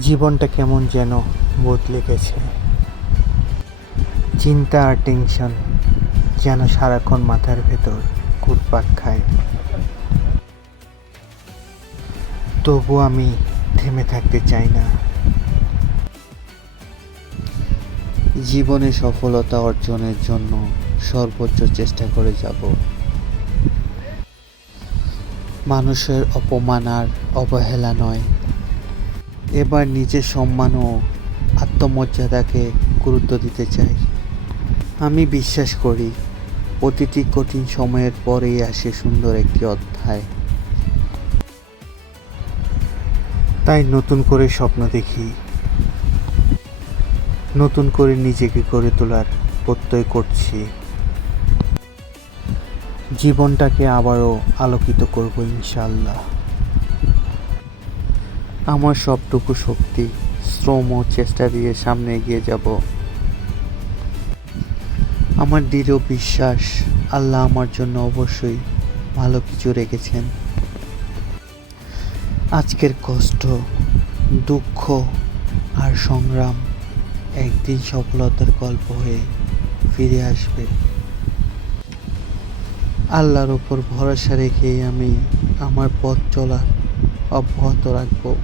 জীবনটা কেমন যেন বদলে গেছে। চিন্তা আর টেনশন যেন সারাক্ষণ মাথার ভেতর ঘুরপাক খায়। তবু আমি থেমে থাকতে চাই না। জীবনে সফলতা অর্জনের জন্য সর্বোচ্চ চেষ্টা করে যাব। মানুষের অপমান আর অবহেলা নয়, এবার নিজের সম্মান ও আত্মমর্যাদাকে গুরুত্ব দিতে চাই। আমি বিশ্বাস করি প্রতিটি কঠিন সময়ের পরেই আসে সুন্দর একটি অধ্যায়। তাই নতুন করে স্বপ্ন দেখি, নতুন করে নিজেকে গড়ে তোলার প্রত্যয় করছি। জীবনটাকে আবারও আলোকিত করব ইনশাআল্লাহ। আমার সবটুকু শক্তি, শ্রম ও চেষ্টা দিয়ে সামনে এগিয়ে যাব। আমার দৃঢ় বিশ্বাস আল্লাহ আমার জন্য অবশ্যই ভালো কিছু রেখেছেন। আজকের কষ্ট, দুঃখ আর সংগ্রাম একদিন সফলতার গল্প হয়ে ফিরে আসবে। আল্লাহর ওপর ভরসা রেখেই আমি আমার পথ চলা অব্যাহত রাখব।